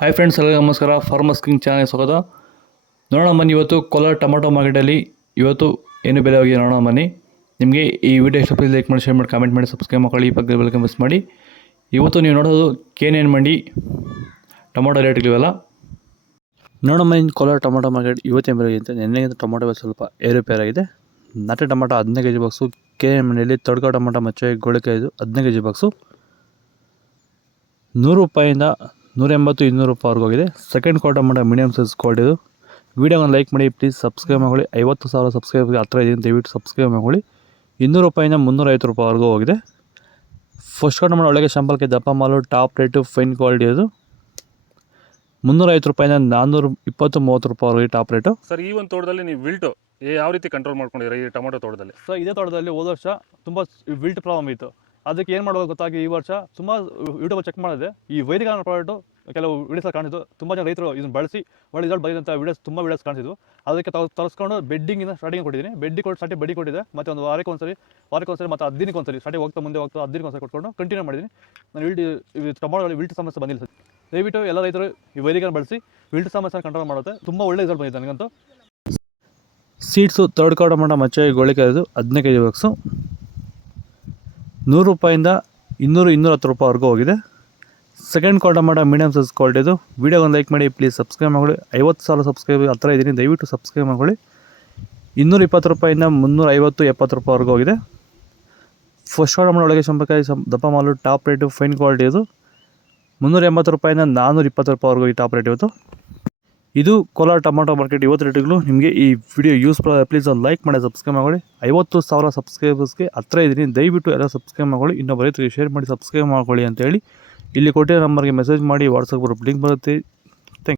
Hi friends, ಎಲ್ಲರಿಗೂ ನಮಸ್ಕಾರ. Farmers king channel ಸ್ವಾಗತ. ನೋಡೋಣ ಬನ್ನಿ, ಇವತ್ತು ಕೋಲಾರ ಟೊಮಾಟೊ ಮಾರ್ಕೆಟಲ್ಲಿ ಇವತ್ತು ಏನು ಬೆಲೆ ಹೋಗಿದೆ ನೋಡೋಣ ಬನ್ನಿ. ನಿಮಗೆ ಈ ವಿಡಿಯೋ ಇಷ್ಟ ಲೈಕ್ ಮಾಡಿ, ಶೇರ್ ಮಾಡಿ, ಕಾಮೆಂಟ್ ಮಾಡಿ, ಸಬ್ಸ್ಕ್ರೈಬ್ ಮಾಡಿ, ಈ ಪಕ್ಕದ ಬೆಲ್ ಮಿಸ್ ಮಾಡಿ. ಇವತ್ತು ನೀವು ನೋಡೋದು KNN ಮಂಡಿ ಟೊಮಾಟೊ ರೇಟ್ಗಳಿವೆಲ್ಲ ನೋಡೋಣ ಬನ್ನಿ. ಕೋಲಾರ ಟೊಮಾಟೊ ಮಾರ್ಕೆಟ್ ಇವತ್ತೇನು ಬೆಲೆ ಅಂತ ನೆನ್ನೆಗಿಂತ ಟೊಮಾಟೊ ಬೆಲೆ ಸ್ವಲ್ಪ ಏರುಪೇರಾಗಿದೆ. ನಾಟಿ ಟೊಮಾಟೊ 15 kg ಬಾಕ್ಸು. KNN ಮಂಡಿಯಲ್ಲಿ ತಡ್ಕ ಟೊಮಾಟೊ ಮಚ್ಚೆ ಗೋಳಿಕಾಯಿ 15 kg ಬಾಕ್ಸು ₹100 180 200 ಹೋಗಿದೆ. Second quarter tomato medium size quality ಇದು. ವೀಡಿಯೋವನ್ನು ಲೈಕ್ ಮಾಡಿ, ಪ್ಲೀಸ್ ಸಬ್ಸ್ಕ್ರೈಬ್ ಮಾಡಿ. 50,000 ಸಬ್ಸ್ಕ್ರೈಬ್ಗೆ ಹತ್ರ ಇದೀನಿ, ದಯವಿಟ್ಟು ಸಬ್ಸ್ಕ್ರೈಬ್ ಮಾಡಿ. ₹200 350 ಹೋಗಿದೆ. ಫಸ್ಟ್ ಕ್ವಾರ್ಟರ್ ಟೊಮಾಟೊ ಒಳಗೆ ಶಾಂಪಲ್ಗೆ ದಪ್ಪ ಮಾಲು, ಟಾಪ್ ರೇಟು, ಫೈನ್ ಕ್ವಾಲಿಟಿ ಅದು. ₹350 420-30 ಹೋಗಿ ಟಾಪ್ ರೇಟು. ಸರ್, ಈ ಒಂದು ತೋಟದಲ್ಲಿ ನೀವು ವಿಲ್ಟು ಯಾವ ರೀತಿ ಕಂಟ್ರೋಲ್ ಮಾಡ್ಕೊಂಡಿದ್ದೀರಾ ಈ ಟೊಮಾಟೊ ತೋಟದಲ್ಲಿ? ಸರ್, ಇದೇ ತೋಟದಲ್ಲಿ ಹೋದ ವರ್ಷ ತುಂಬ ವಿಲ್ಟ್ ಪ್ರಾಬ್ಲಮ್ ಇತ್ತು. ಅದಕ್ಕೆ ಏನು ಮಾಡೋದು ಗೊತ್ತಾಗಿ ಈ ವರ್ಷ ಸುಮಾರು ಯೂಟ್ಯೂಬ್ ಚೆಕ್ ಮಾಡಿದೆ. ಈ ವೈದಿಕ ಪ್ರಾಡಕ್ಟು ಕೆಲವು ವೀಡಿಯೋಸ್ ಕಾಣಿಸಿದ್ದು, ತುಂಬ ಜನ ರೈತರು ಇದನ್ನು ಬಳಸಿ ಒಳ್ಳೆ ರಿಸಲ್ಟ್ ಬಂದಿದ್ದಂಥ ವೀಡಿಯೋಸ್ ಕಾಣಿಸಿದ್ವು. ಅದಕ್ಕೆ ತರಿಸ್ಕೊಂಡು ಬೆಡ್ಡಿಂಗಿಂದ ಸ್ಟಾರ್ಟಿಂಗ್ ಕೊಟ್ಟಿದ್ದೀನಿ. ಬೆಡ್ಡಿ ಕೊಟ್ಟು ಸ್ಟಾರ್ಟಿಂಗ್ ಬಡ್ಡಿ ಕೊಟ್ಟಿದ್ದೆ, ಮತ್ತು ಒಂದು ವಾರಕ್ಕೆ ಒಂದ್ಸರಿ ಮತ್ತು 10 ದಿನಕ್ಕೆ ಒಂದ್ಸರಿ ಸ್ಟಾರ್ಟಿಂಗ್ ಮುಂದೆ 10 ದಿನಕ್ಕೆ ಒಂದ್ಸರಿ ಕೊಟ್ಕೊಂಡು ಕಂಟಿನ್ಯೂ ಮಾಡಿದ್ದೀನಿ. ನಾನು ಟೊಮಾಟೋದಲ್ಲಿ ವಿಲ್ಟ್ ಸಮಸ್ಯೆ ಬಂದಿಲ್ಲ ಸರ್. ದಯವಿಟ್ಟು ಎಲ್ಲ ರೈತರು ಈ ವೈದಿಕನ ಬಳಸಿ ವಿಲ್ಟ್ ಸಮಸ್ಯೆ ಕಂಟ್ರೋಲ್ ಮಾಡುತ್ತೆ. ತುಂಬ ಒಳ್ಳೆ ರಿಸಲ್ಟ್ ಬಂದಿದೆ ನನಗಂತೂ. ಸೀಡ್ಸು ಥರ್ಡ್ ಕ್ವಾರ್ಟರ್ ಟೊಮಾಟೊ ಮಚ್ಚೆ ಗೋಳಿಕಾಯ್ದು 15 kg ಬಾಕ್ಸು ₹100 210 ಹೋಗಿದೆ. Second quarter tomato medium size quality ಇದು. ವೀಡಿಯೋವನ್ನು ಲೈಕ್ ಮಾಡಿ, ಪ್ಲೀಸ್ ಸಬ್ಸ್ಕ್ರೈಬ್ ಮಾಡಿ. 50,000 ಸಬ್ಸ್ಕ್ರೈಬ್ ಹತ್ರ ಇದ್ದೀನಿ, ದಯವಿಟ್ಟು ಸಬ್ಸ್ಕ್ರೈಬ್ ಮಾಡಿ. ₹220 350-70 ಹೋಗಿದೆ. ಫಸ್ಟ್ ಕ್ವಾರ್ಟರ್ ಟೊಮಾಟೊ ಒಳಗೆ ಶಾಂಪಲ್ಕಾಯಿ ದಪ್ಪ ಮಾಲು, ಟಾಪ್ ರೇಟು, ಫೈನ್ ಕ್ವಾಲಿಟಿ ಇದು. ₹380 420 ಹೋಗಿ ಟಾಪ್ ರೇಟ್ ಇವತ್ತು. ಇದು ಕೋಲಾರ ಟೊಮಾಟೊ ಮಾರ್ಕೆಟ್ ಇವತ್ತು ರೇಟ್ಗಳು. ನಿಮಗೆ ಈ ವಿಡಿಯೋ ಯೂಸ್ಫುಲ್ ಆಗಿದೆ, ಪ್ಲೀಸ್ ಒಂದು ಲೈಕ್ ಮಾಡಿ, ಸಬ್ಸ್ಕ್ರೈಬ್ ಮಾಡಿ. 50,000 ಸಬ್ಸ್ಕ್ರೈಬರ್ಸ್ಗೆ ಹತ್ರ ಇದ್ದೀನಿ, ದಯವಿಟ್ಟು ಎಲ್ಲ ಸಬ್ಸ್ಕ್ರೈಬ್ ಮಾಡಿ. ಇನ್ನೊಬ್ಬ ರೈತರಿಗೆ ಶೇರ್ ಮಾಡಿ, ಸಬ್ಸ್ಕ್ರೈಬ್ ಮಾಡ್ಕೊಳ್ಳಿ ಅಂತೇಳಿ ಇಲ್ಲಿ ಕೊಟ್ಟಿರೋ ನಂಬರ್ಗೆ ಮೆಸೇಜ್ ಮಾಡಿ. ವಾಟ್ಸಪ್ ಗ್ರೂಪ್ ಲಿಂಕ್ ಬರುತ್ತೆ,